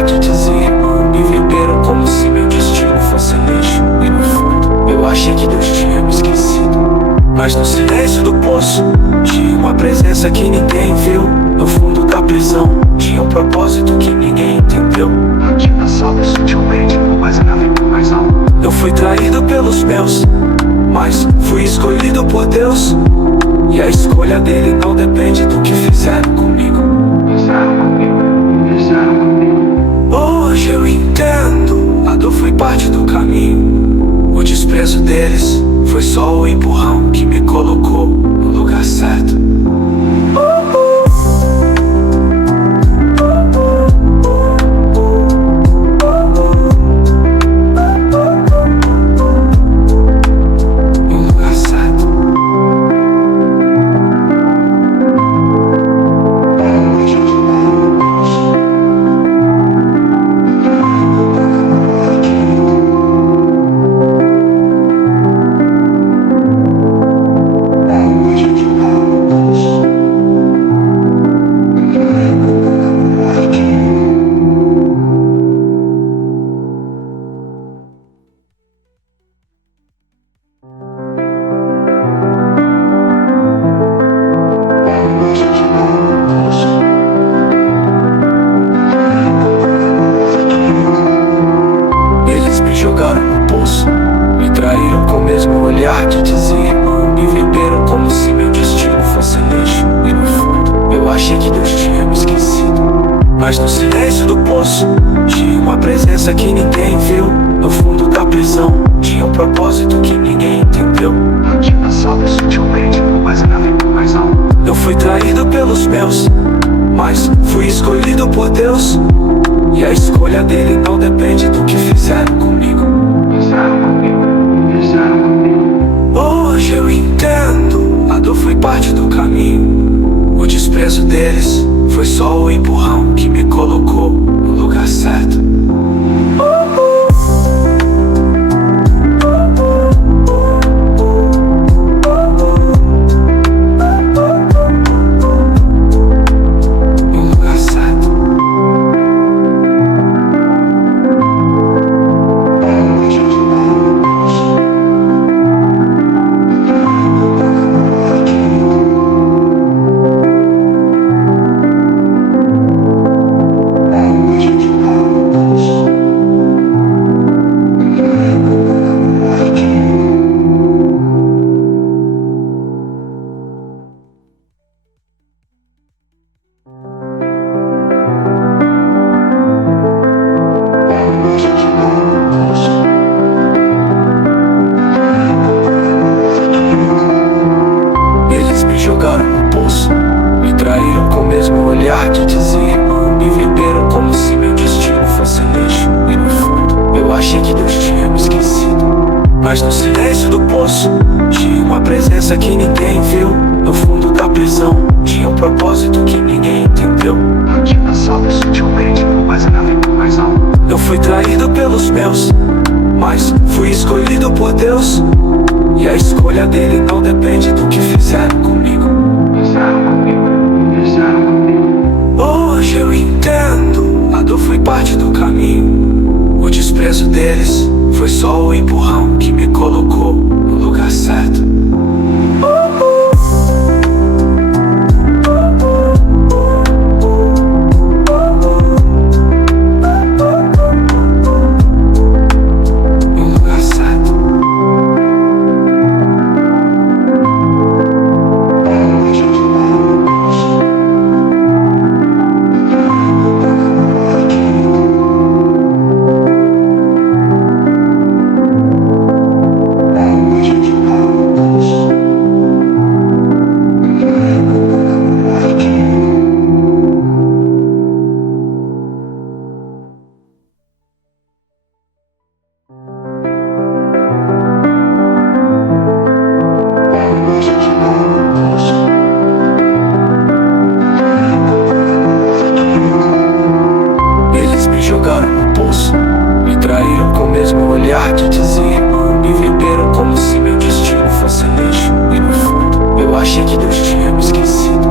olhar que dizia, me venderam como se meu destino fosse lixo. E no fundo, eu achei que Deus tinha me esquecido. Mas no silêncio do poço, tinha uma presença que ninguém viu. No fundo da prisão, tinha um propósito que ninguém entendeu. Tinha salvo sutilmente, mas a nave mais alta. Eu fui traído pelos meus, mas fui escolhido por Deus. E a escolha dele não depende do que fizeram comigo. Fizeram comigo. Hoje eu entendo, a dor foi parte do caminho. O desprezo deles foi só o empurrão que me colocou no lugar certo. Me traíram com o mesmo olhar que dizia, me venderam como se meu destino fosse lixo. E no fundo, eu achei que Deus tinha me esquecido. Mas no silêncio do poço, tinha uma presença que ninguém viu. No fundo da prisão, tinha um propósito que ninguém entendeu. Tinha salvo sutilmente, mas a nave mais alta. Eu fui traído pelos meus, mas fui escolhido por Deus. E a escolha dele não depende do que fizeram comigo. Hoje eu entendo, a dor foi parte do caminho. O desprezo deles foi só o empurrão que me colocou no lugar certo. Me traíram com o mesmo olhar que dizia, me venderam como se meu destino fosse lixo. E no fundo, eu achei que Deus tinha me esquecido. Mas no silêncio do poço, tinha uma presença que ninguém viu. No fundo da prisão, tinha um propósito que ninguém entendeu. Tinha salvo sutilmente, mas a nave mais alta. Eu fui traído pelos meus, mas fui escolhido por Deus. E a escolha dele não depende do que fizeram comigo. Hoje eu entendo, a dor foi parte do caminho. O desprezo deles foi só o empurrão que me colocou no lugar certo. Me traíram com o mesmo olhar que dizia, me venderam como se meu destino fosse lixo. E no fundo, eu achei que Deus tinha me esquecido.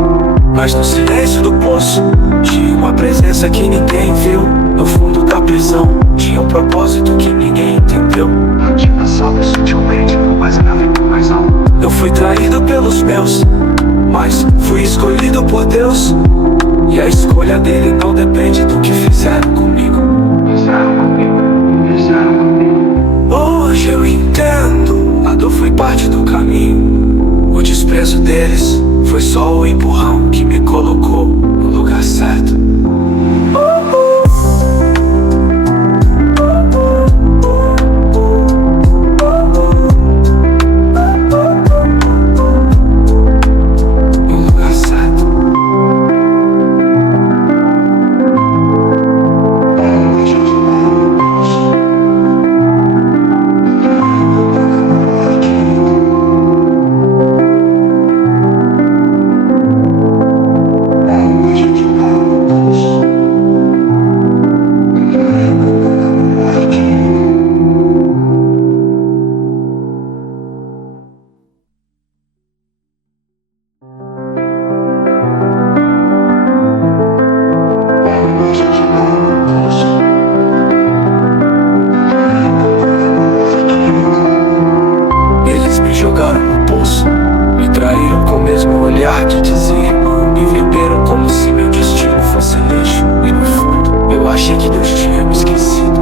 Mas no silêncio do poço, tinha uma presença que ninguém viu. no fundo da prisão tinha um propósito que ninguém entendeu. Rotina sobe sutilmente, mas a nave mais alto. Eu fui traído pelos meus, mas fui escolhido por Deus. E a escolha dele não depende do que fizeram comigo. Fizeram comigo, fizeram comigo. Hoje eu entendo, a dor foi parte do caminho. O desprezo deles foi só o empurrão que me colocou no lugar certo. Jogaram no poço, me traíram com o mesmo olhar que dizia, me venderam como se meu destino fosse lixo. E no fundo, eu achei que Deus tinha me esquecido.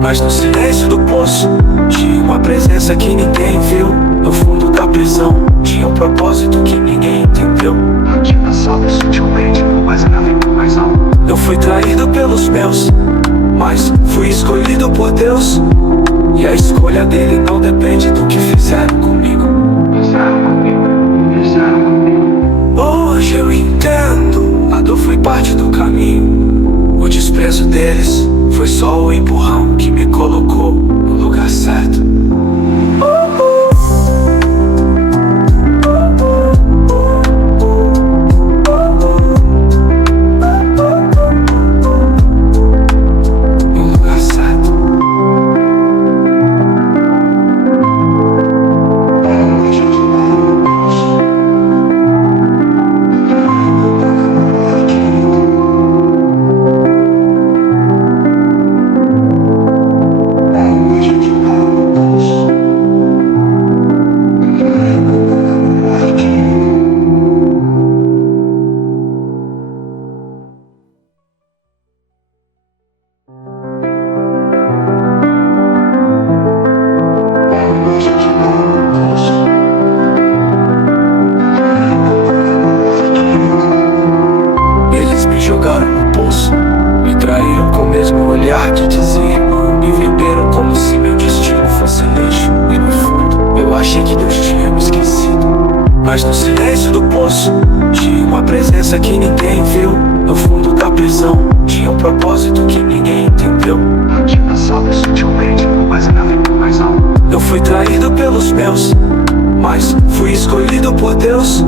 Mas no silêncio do poço, tinha uma presença que ninguém viu. No fundo da prisão, tinha um propósito que ninguém entendeu. Rotina sobe sutilmente, mas a nave mais alto. Eu fui traído pelos meus, mas fui escolhido por Deus. E a escolha dele não depende do que fizeram comigo. Fizeram comigo, fizeram comigo. Hoje eu entendo, a dor foi parte do caminho. O desprezo deles foi só o empurrão que me colocou no lugar certo. Jogaram no poço, me traíram com o mesmo olhar que dizia, me venderam como se meu destino fosse lixo. E no fundo, eu achei que Deus tinha me esquecido. Mas no silêncio do poço, tinha uma presença que ninguém viu. No fundo da prisão, tinha um propósito que ninguém entendeu. Rotina sobe sutilmente, mas a nave mais alto. Eu fui traído pelos meus, mas fui escolhido por Deus.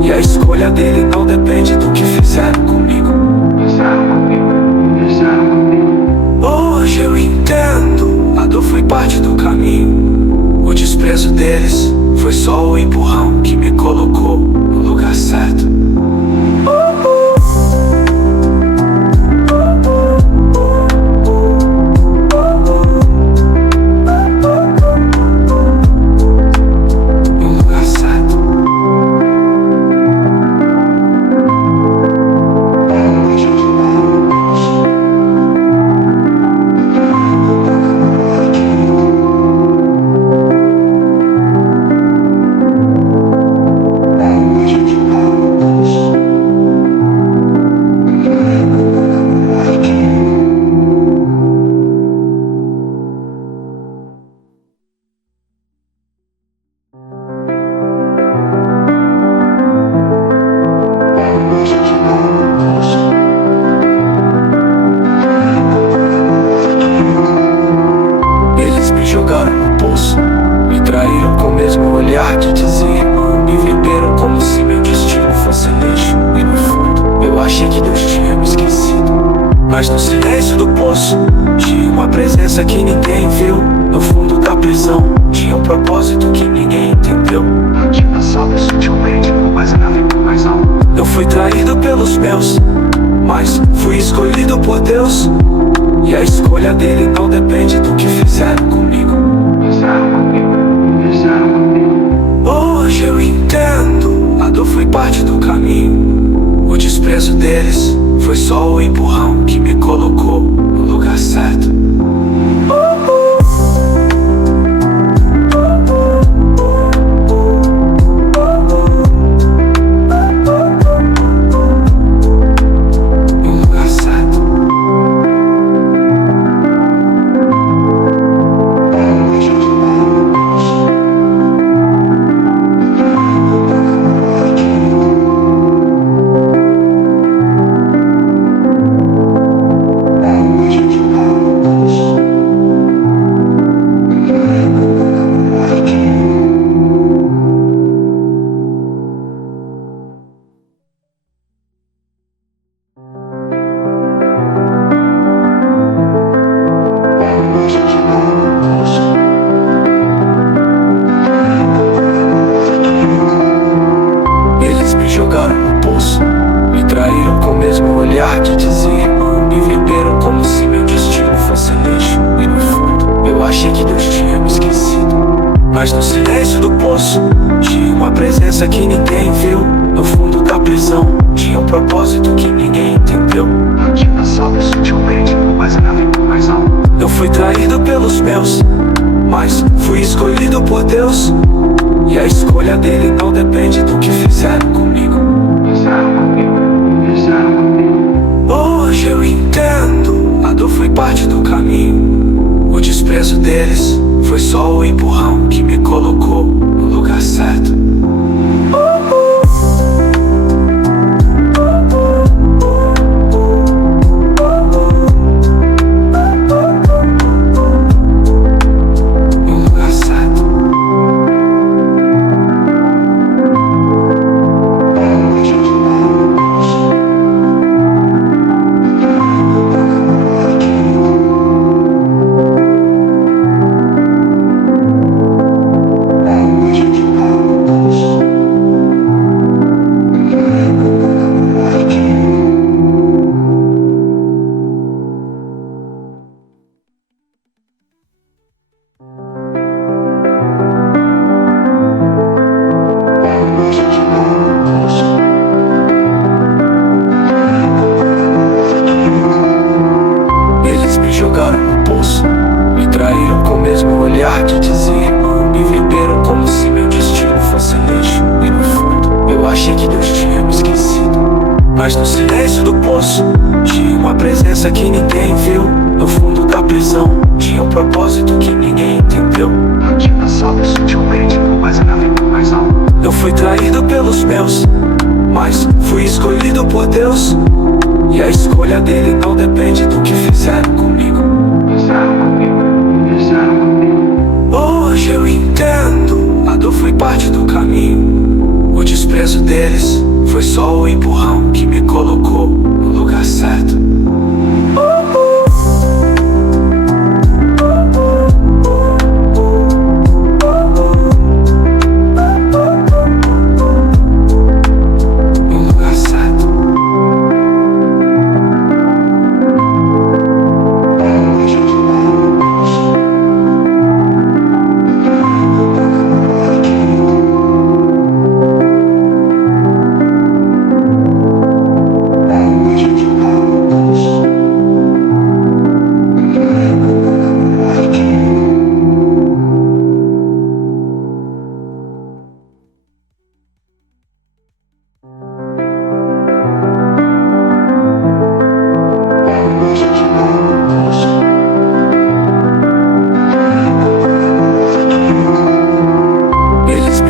E a escolha dele não depende do que fizeram comigo. Fizeram comigo, fizeram comigo. Hoje eu entendo, a dor foi parte do caminho. O desprezo deles foi só o empurrão que me colocou no lugar certo. Jogaram no poço, me traíram com o mesmo olhar que dizia, me venderam como se meu destino fosse lixo. E no fundo, eu achei que Deus tinha me esquecido. Mas no silêncio do poço, tinha uma presença que ninguém viu. No fundo da prisão, tinha um propósito que ninguém entendeu. Rotina sobe sutilmente, mas a nave mais alto. Eu fui traído pelos meus, mas fui escolhido por Deus. E a escolha dele não depende do que fizeram comigo. Fizeram comigo, fizeram comigo. Hoje eu entendo, a dor foi parte do caminho. O desprezo deles foi só o empurrão que me colocou no lugar certo. Jogaram no poço, me traíram com o mesmo olhar que dizia irmão. Me venderam como se meu destino fosse lixo. E no fundo, eu achei que Deus tinha me esquecido. Mas no silêncio do poço, tinha uma presença que ninguém viu. No fundo da prisão, tinha um propósito que ninguém entendeu. Rotina sobe sutilmente, mas a nave mais alto. Eu fui traído pelos meus, mas fui escolhido por Deus. E a escolha dele não depende do que fizeram comigo. Fizeram comigo, fizeram comigo. Hoje eu entendo, a dor foi parte do caminho. O desprezo deles foi só o empurrão que me colocou no lugar certo. Jogaram no poço, me traíram com o mesmo olhar que dizia irmão. Me venderam como se meu destino fosse lixo. E no fundo, eu achei que Deus tinha me esquecido. Mas no silêncio do poço, tinha uma presença que ninguém viu. No fundo da prisão, tinha um propósito que ninguém entendeu. Rotina sobe sutilmente, mas a nave mais alto. Eu fui traído pelos meus, mas fui escolhido por Deus. E a escolha dele não depende do que fizeram comigo. Fizeram comigo, fizeram comigo. Hoje eu entendo, a dor foi parte do caminho. O desprezo deles foi só o empurrão que me colocou no lugar certo.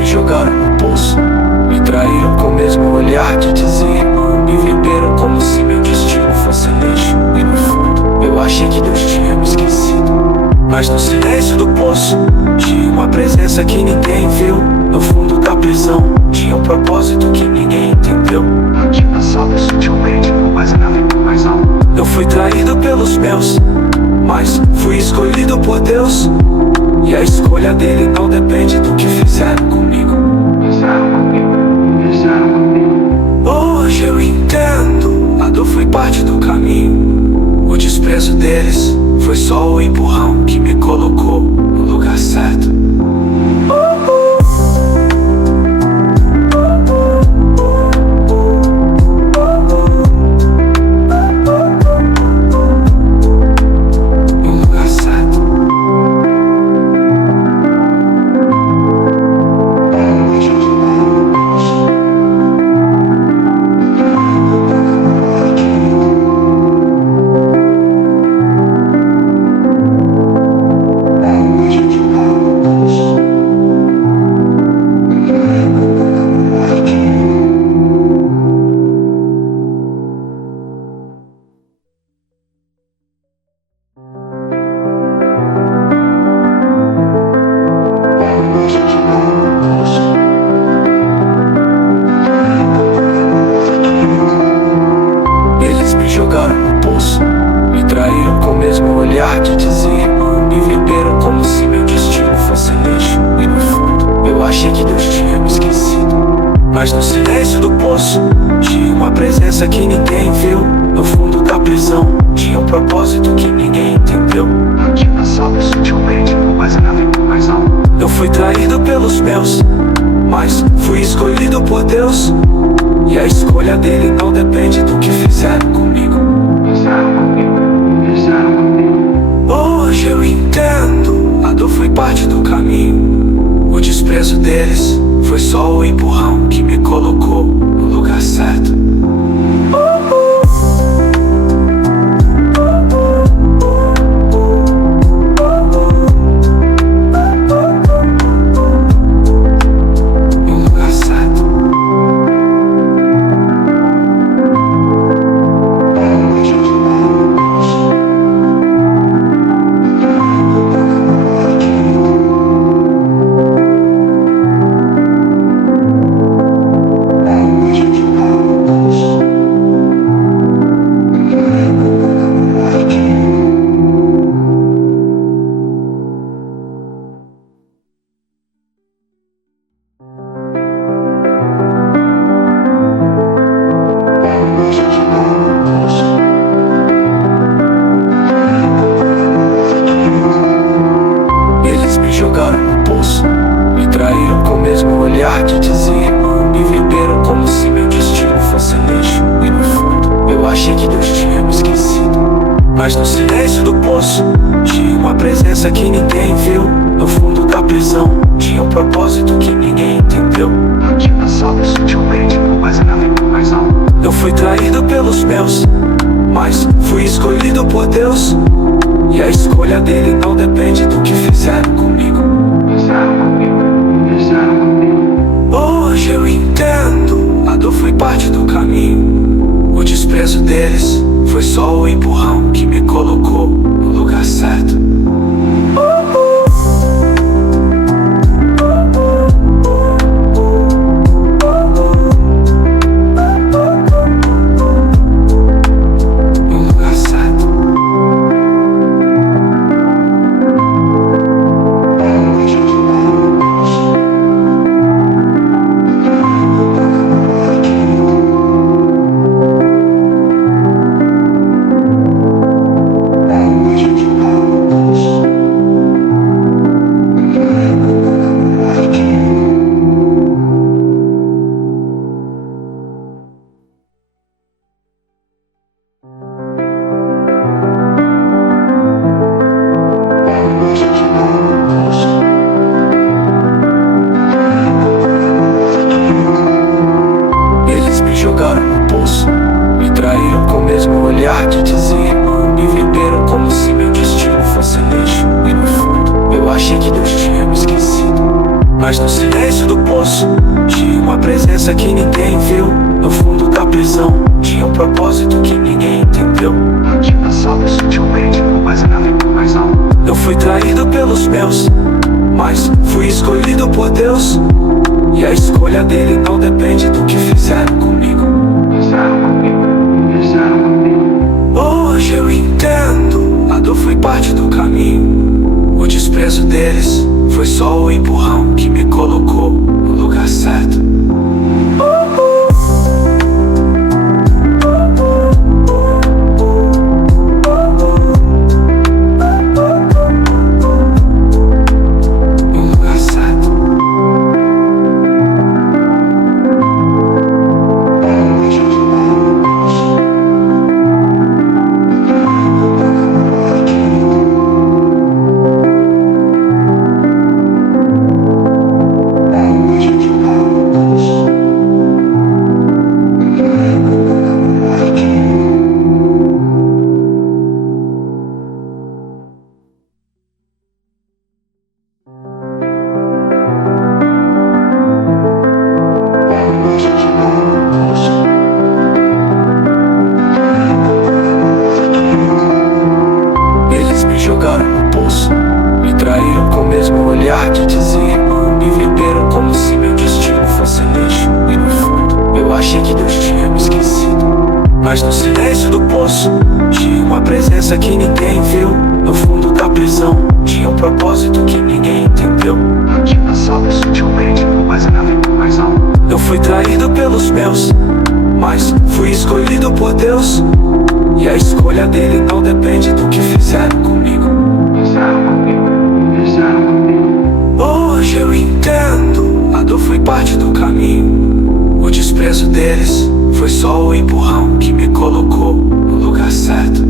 Jogaram no poço, me traíram com o mesmo olhar que dizia irmão. Me venderam como se meu destino fosse lixo. E no fundo, eu achei que Deus tinha me esquecido. Mas no silêncio do poço, tinha uma presença que ninguém viu. No fundo da prisão, tinha um propósito que ninguém entendeu. Rotina sobe sutilmente, mas a nave mais alto. Eu fui traído pelos meus, mas fui escolhido por Deus. E a escolha dele não depende do que fizeram comigo. Fizeram comigo, fizeram comigo. Hoje eu entendo, a dor foi parte do caminho. O desprezo desprezo deles foi só o empurrão que me colocou no lugar certo. Me traíram com o mesmo olhar que dizia, me venderam como se meu destino fosse lixo. E no fundo, eu achei que Deus tinha me esquecido. Mas no silêncio do poço, tinha uma presença que ninguém viu. No fundo da prisão, tinha um propósito que ninguém entendeu. Rotina sobe sutilmente, mas nada mais alto. Eu fui traído pelos meus, mas fui escolhido por Deus. E a escolha dele não depende do que fizeram comigo. Hoje eu entendo, a dor foi parte do caminho. O desprezo deles foi só o empurrão que me colocou no lugar certo. Me traíram com o mesmo olhar que dizia, me venderam como se meu destino fosse lixo. E no fundo, eu achei que Deus tinha me esquecido. Mas no silêncio do poço, tinha uma presença que ninguém viu. No fundo da prisão, tinha um propósito que ninguém entendeu. Rotina sobe sutilmente, mas nada mais alto. Eu fui traído pelos meus, mas fui escolhido por Deus. E a escolha dele não depende do que fizeram comigo. Hoje eu entendo, a dor foi parte do caminho. O desprezo deles foi só o empurrão que me colocou no lugar certo. Me traíram com o mesmo olhar que dizia, me venderam como se meu destino fosse lixo. E no fundo, eu achei que Deus tinha me esquecido. Mas no silêncio do poço, tinha uma presença que ninguém viu. No fundo da prisão, tinha um propósito que ninguém entendeu. Rotina sobe sutilmente, mas nada mais alto. Eu fui traído pelos meus, mas fui escolhido por Deus. E a escolha dele não depende do que fizeram comigo. Hoje eu entendo, a dor foi parte do caminho. O desprezo deles foi só o empurrão que me colocou no lugar certo. jogaram no poço, me traíram com o mesmo olhar que dizia, me venderam como se meu destino fosse lixo. E no fundo, eu achei que Deus tinha me esquecido. Mas no silêncio do poço, tinha uma presença que ninguém viu. No fundo da prisão, tinha um propósito que ninguém entendeu. Rotina sobe sutilmente, mas a nave mais alto. Eu fui traído pelos meus, mas fui escolhido por Deus. E a escolha dele não depende do que fizeram comigo. Fizeram comigo, fizeram comigo. Hoje eu entendo, a dor foi parte do caminho. O desprezo deles foi só o empurrão que me colocou no lugar certo.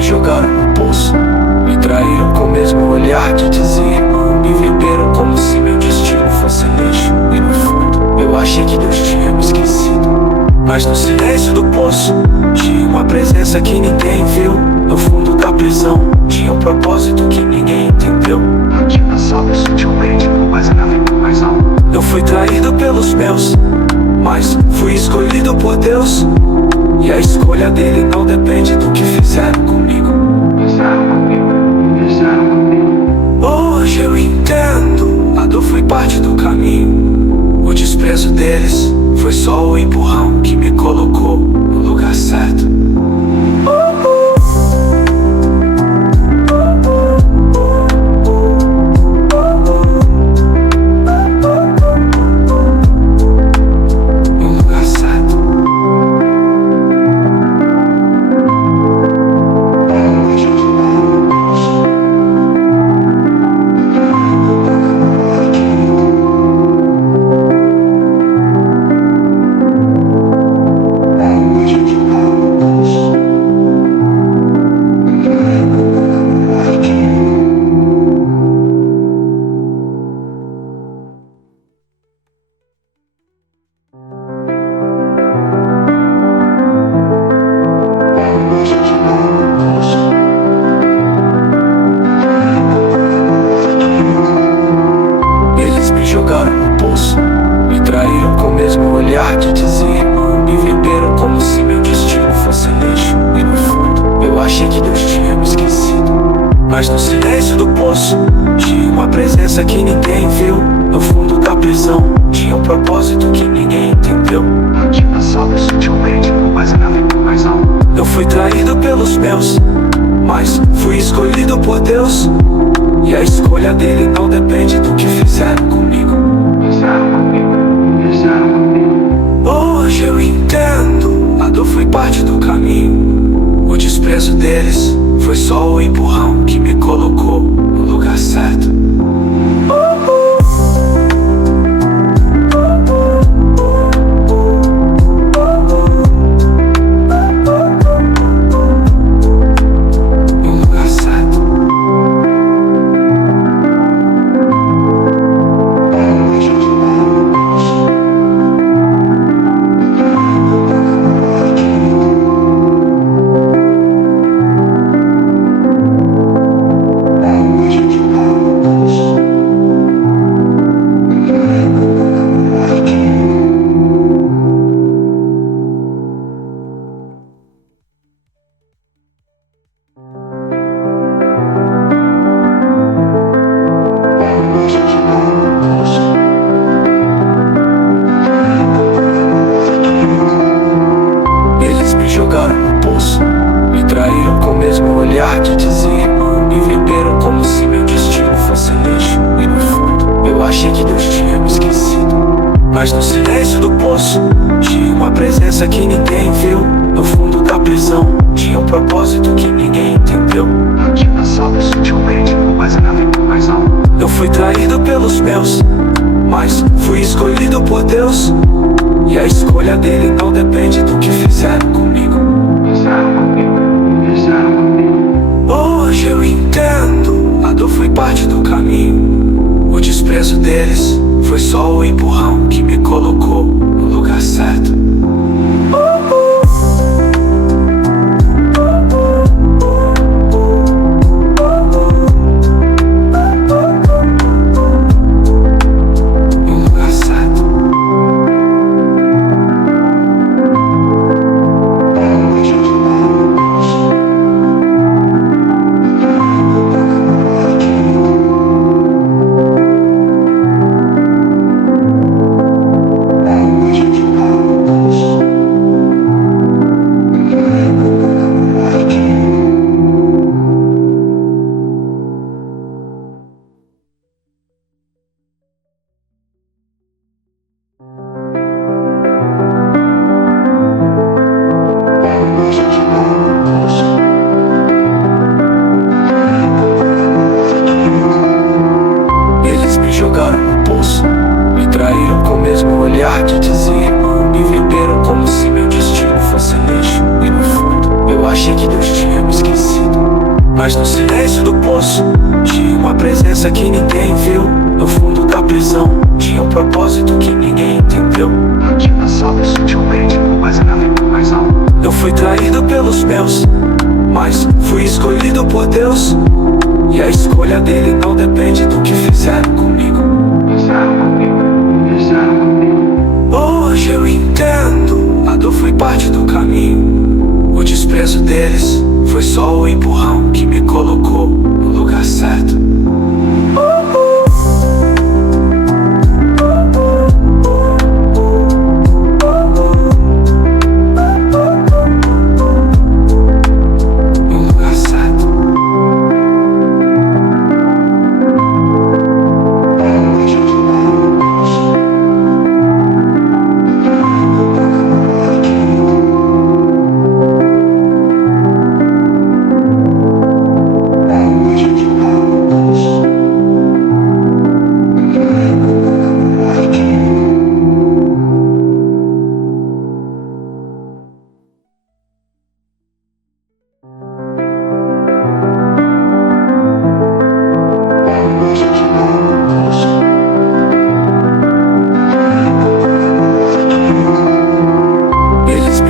Jogaram no poço, me traíram com o mesmo olhar que dizia, me venderam como se meu destino fosse lixo. E no fundo, eu achei que Deus tinha me esquecido. Mas no silêncio do poço, tinha uma presença que ninguém viu. No fundo da prisão, tinha um propósito que ninguém entendeu. Rotina sobe sutilmente, mas a nave mais alto. Eu fui traído pelos meus, mas fui escolhido por Deus. E a escolha dele não depende do que fizeram comigo. Fizeram comigo, fizeram comigo. Hoje eu entendo, a dor foi parte do caminho. O desprezo deles foi só o empurrão que me colocou no lugar certo. Jogaram no poço, me traíram com o mesmo olhar que dizia, me venderam como se meu destino fosse lixo. E no fundo, eu achei que Deus tinha me esquecido. Mas no silêncio do poço, tinha uma presença que ninguém viu. No fundo da prisão, tinha um propósito que ninguém entendeu. Rotina sobe sutilmente, mas a nave mais alto. Eu fui traído pelos meus, mas fui escolhido por Deus. E a escolha dele não depende do que fizeram comigo. Fizeram comigo, fizeram comigo. Hoje eu entendo, a dor foi parte do caminho. O desprezo deles foi só o empurrão que me colocou no lugar certo. Jogaram no poço, me traíram com o mesmo olhar que dizia, me venderam como se meu destino fosse lixo. E no fundo, eu achei que Deus tinha me esquecido. Mas no silêncio do poço tinha uma presença que ninguém viu. No fundo da prisão tinha um propósito que ninguém entendeu. Rotina sobe sutilmente, mas a nave mais alto. Eu fui traído pelos meus, mas fui escolhido por Deus. E a escolha dele não depende do que fizeram comigo. Fizeram comigo, fizeram comigo. Hoje eu entendo, a dor foi parte do caminho. O desprezo deles foi só o empurrão que me colocou no lugar certo. Jogaram no poço, me traíram com o mesmo olhar de desígnio. Me venderam como se meu destino fosse lixo. E no fundo, eu achei que Deus tinha me esquecido. Mas no silêncio do poço tinha uma presença que ninguém viu. No fundo da prisão tinha um propósito que ninguém entendeu. Rotina sobe sutilmente, mas a nave mais alto. Eu fui traído pelos meus, mas fui escolhido por Deus. E a escolha dele não depende do que fizeram comigo. Fizeram comigo, fizeram comigo. Hoje eu entendo, a dor foi parte do caminho. O desprezo deles foi só o empurrão que me colocou no lugar certo.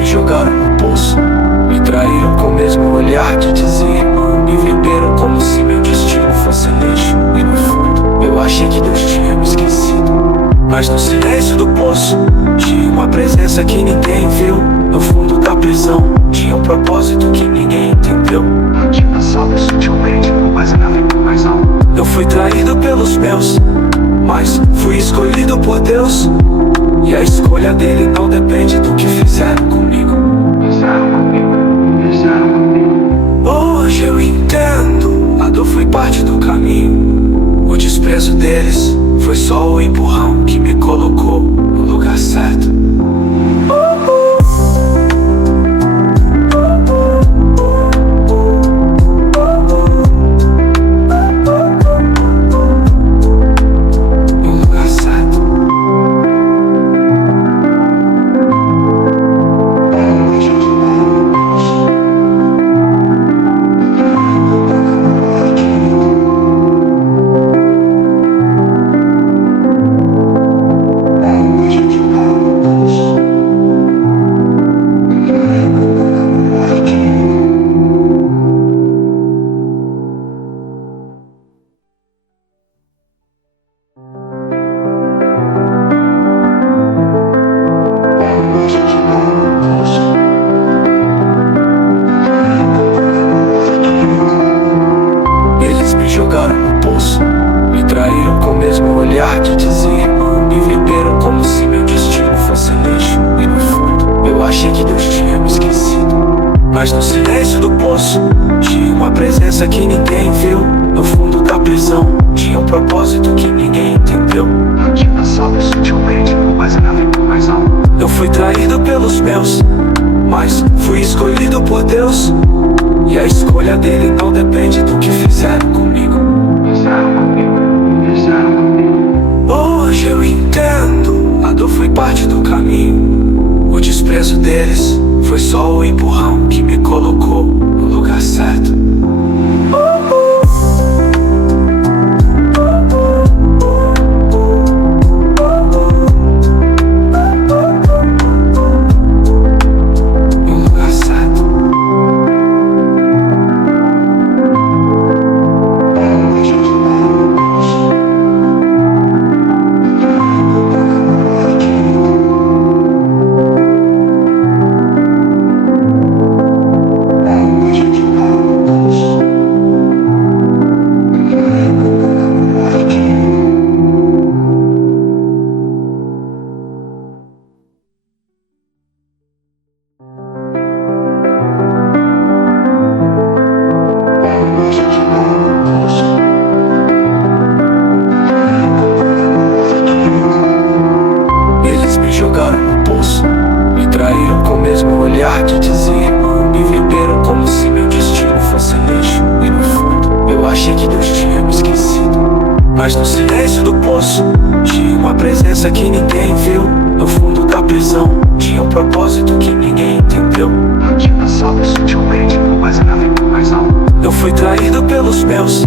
Jogaram no poço, me traíram com o mesmo olhar de desígnio. Me venderam como se meu destino fosse lixo. E no fundo, eu achei que Deus tinha me esquecido. Mas no silêncio do poço tinha uma presença que ninguém viu. No fundo da prisão tinha um propósito que ninguém entendeu. Rotina sobe sutilmente, mas a nave mais alto. Eu fui traído pelos meus, mas fui escolhido por Deus. E a escolha dele não depende do que fizeram comigo. Fizeram comigo, fizeram comigo. Hoje eu entendo, a dor foi parte do caminho. O desprezo deles foi só o empurrão que me colocou no lugar certo. Jogaram no poço, me traíram com o mesmo olhar de desígnio. Me venderam como se meu destino fosse lixo. E no fundo, eu achei que Deus tinha me esquecido. Mas no silêncio do poço tinha uma presença que ninguém viu. no fundo da prisão tinha um propósito que ninguém entendeu. Rotina sobe sutilmente, mas nada mais alto. Eu fui traído pelos meus, mas fui escolhido por Deus. E a escolha dele não depende do que fizeram comigo. Fizeram comigo. Hoje eu entendo, a dor foi parte do caminho. O desprezo deles foi só o empurrão que me colocou no lugar certo. Jogaram no poço, me traíram com o mesmo olhar que diziam, me venderam como se meu destino fosse lixo. E no fundo, eu achei que Deus tinha me esquecido. Mas no silêncio do poço, tinha uma presença que ninguém viu. No fundo da prisão, tinha um propósito que ninguém entendeu. Rotina sobe sutilmente, mas nada mais alto. Eu fui traído pelos meus,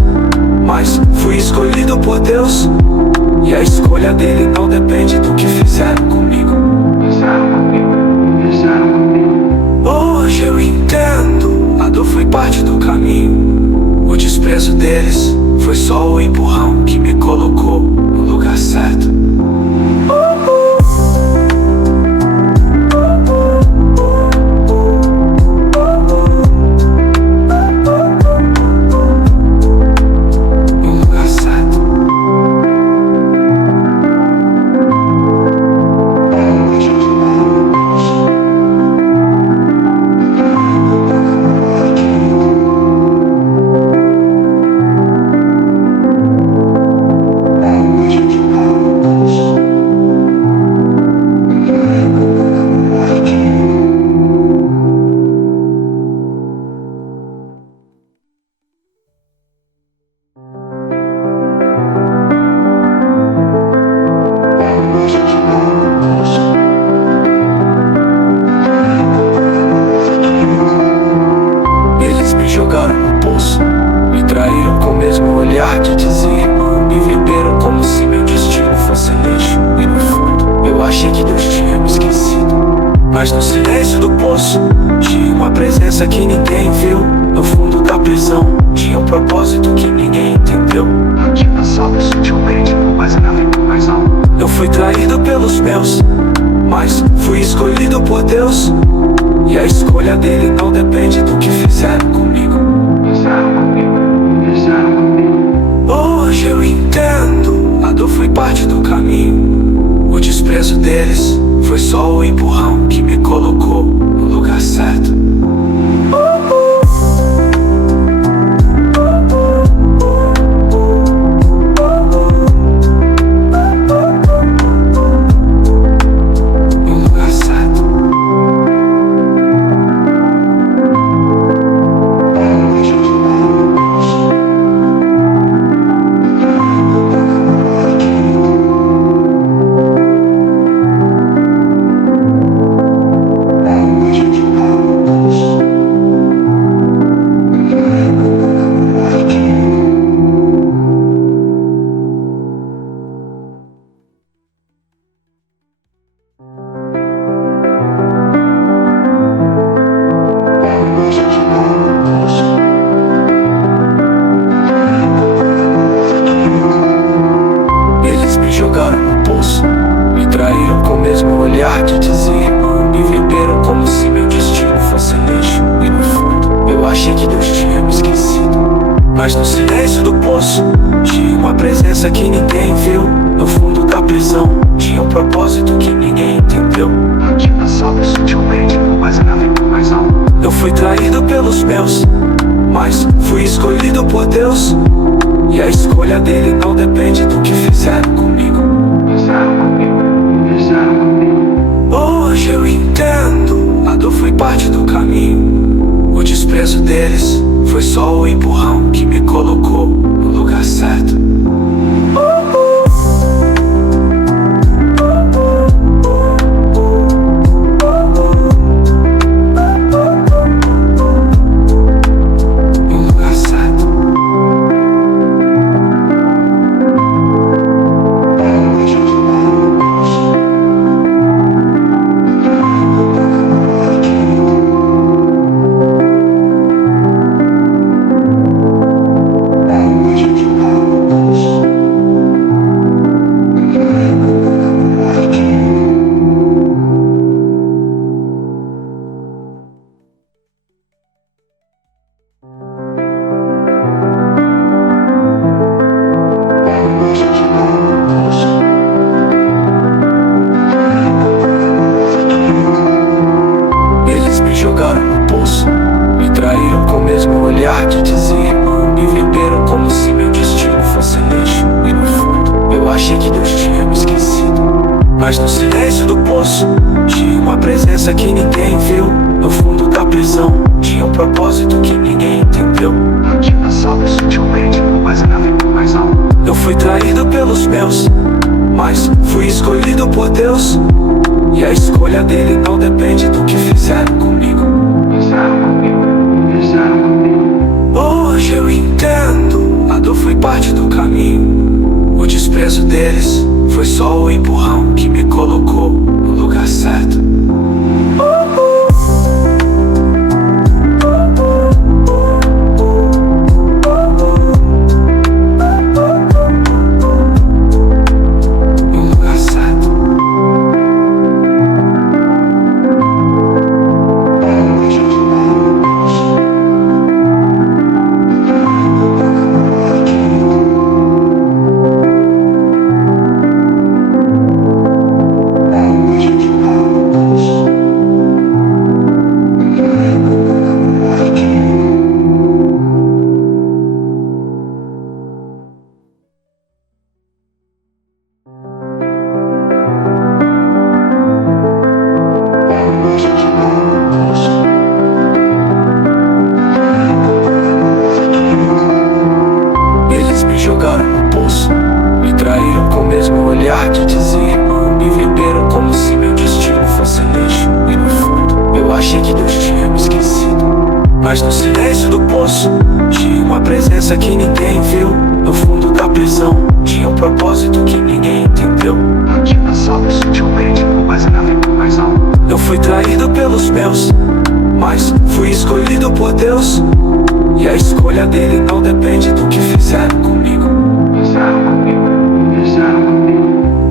mas fui escolhido por Deus. E a escolha dele não depende do que fizeram comigo. Fizeram comigo. Hoje eu entendo, a dor foi parte do caminho. O desprezo deles foi só o empurrão que me colocou no lugar certo. Jogaram no poço, me traíram com o mesmo olhar que diziam, me venderam como se meu destino fosse lixo. E no fundo, eu achei que Deus tinha me esquecido. Mas no silêncio do poço, tinha uma presença que ninguém viu. No fundo da prisão, tinha um propósito que ninguém entendeu. Rotina sobe sutilmente, mas nada mais alto. Eu fui traído pelos meus, mas fui escolhido por Deus. E a escolha dele não depende do que fizeram comigo. Fizeram comigo. Hoje eu entendo, a dor foi parte do caminho. O desprezo deles foi só o empurrão que me colocou no lugar certo. Jogaram no poço, me traíram com o mesmo olhar que diziam, me venderam como se meu destino fosse lixo. E no fundo, eu achei que Deus tinha me esquecido. Mas no silêncio do poço, tinha uma presença que ninguém viu. No fundo da prisão, tinha um propósito que ninguém entendeu. Rotina sobe sutilmente, mas nada mais alto. Eu fui traído pelos meus, mas fui escolhido por Deus. E a escolha dele não depende do que fizeram comigo. Hoje eu entendo, a dor foi parte do caminho. O desprezo deles foi só o empurrão que me colocou no lugar certo. Jogaram no poço, me traíram com o mesmo olhar que diziam, me venderam como se meu destino fosse lixo. E no fundo, eu achei que Deus tinha me esquecido. Mas no silêncio do poço, tinha uma presença que ninguém viu. No fundo da prisão, tinha um propósito que ninguém entendeu. Rotina sobe sutilmente, mas a nave mais alto. Eu fui traído pelos meus, mas fui escolhido por Deus. E a escolha dele não depende do que fizeram comigo. Hoje eu entendo, a dor foi parte do caminho. O desprezo deles foi só o empurrão que me colocou no lugar certo. Jogaram no poço, me traíram com o mesmo olhar que diziam, me venderam como se meu destino fosse lixo. E no fundo, eu achei que Deus tinha me esquecido. Mas no silêncio do poço, tinha uma presença que ninguém viu. No fundo da prisão, tinha um propósito que ninguém entendeu. Rotina sobe sutilmente, mas a nave mais alto. Eu fui traído pelos meus, mas fui escolhido por Deus. E a escolha dele não depende do que fizeram comigo.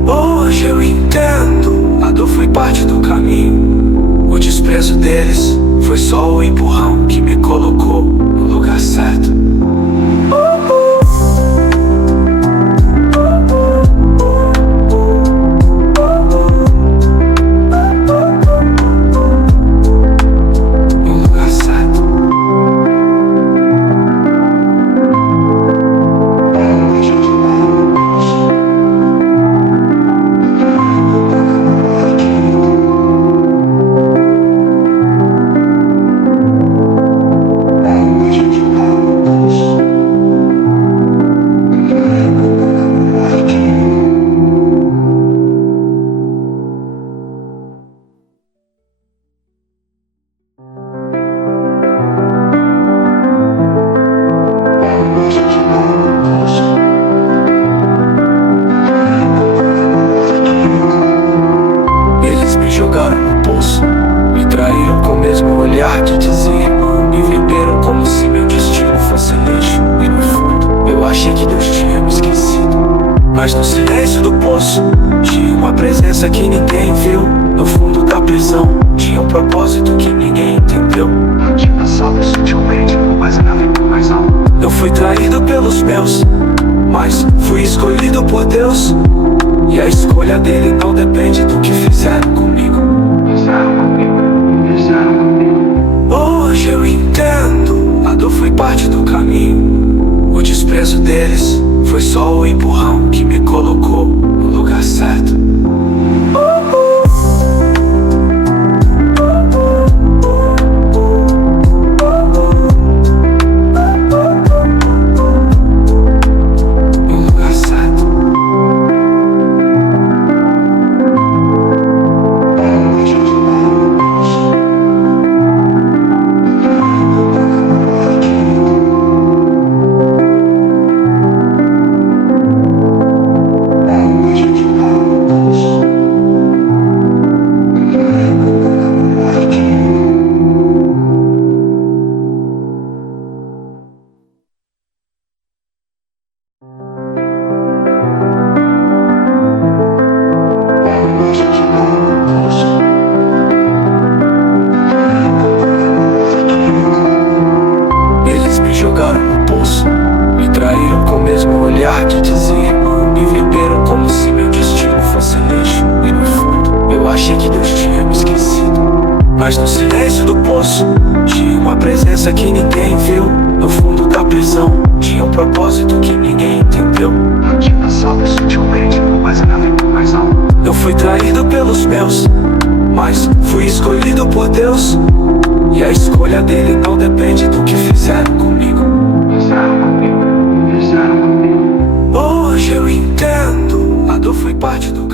Hoje eu entendo, a dor foi parte do caminho. O desprezo deles foi só o empurrão que me colocou no lugar certo. Jogaram no poço, me traíram com o mesmo olhar que diziam, me venderam como se meu destino fosse lixo. E no fundo, eu achei que Deus tinha me esquecido. Mas no silêncio do poço, tinha uma presença que ninguém viu. No fundo da prisão, tinha um propósito que ninguém entendeu. Rotina sobe sutilmente, mas a nave mais alto. Eu fui traído pelos meus, mas fui escolhido por Deus. E a escolha dele não depende do que fizeram comigo. Hoje eu entendo, a dor foi parte do caminho. O desprezo deles só o empurrão que me colocou no lugar certo. Eles me jogaram no poço, me traíram com o mesmo olhar que dizia, me venderam como se meu destino fosse lixo. E no fundo, eu achei que Deus tinha me esquecido. Mas no silêncio do poço, tinha uma presença que ninguém viu. No fundo da prisão, tinha um propósito que ninguém entendeu. Tinha sobe sutilmente, mas a nave mais alto. Eu fui traído pelos meus, mas fui escolhido por Deus. E a escolha dele não depende do que fizeram comigo. Fizeram comigo. Hoje eu entendo, a dor foi parte do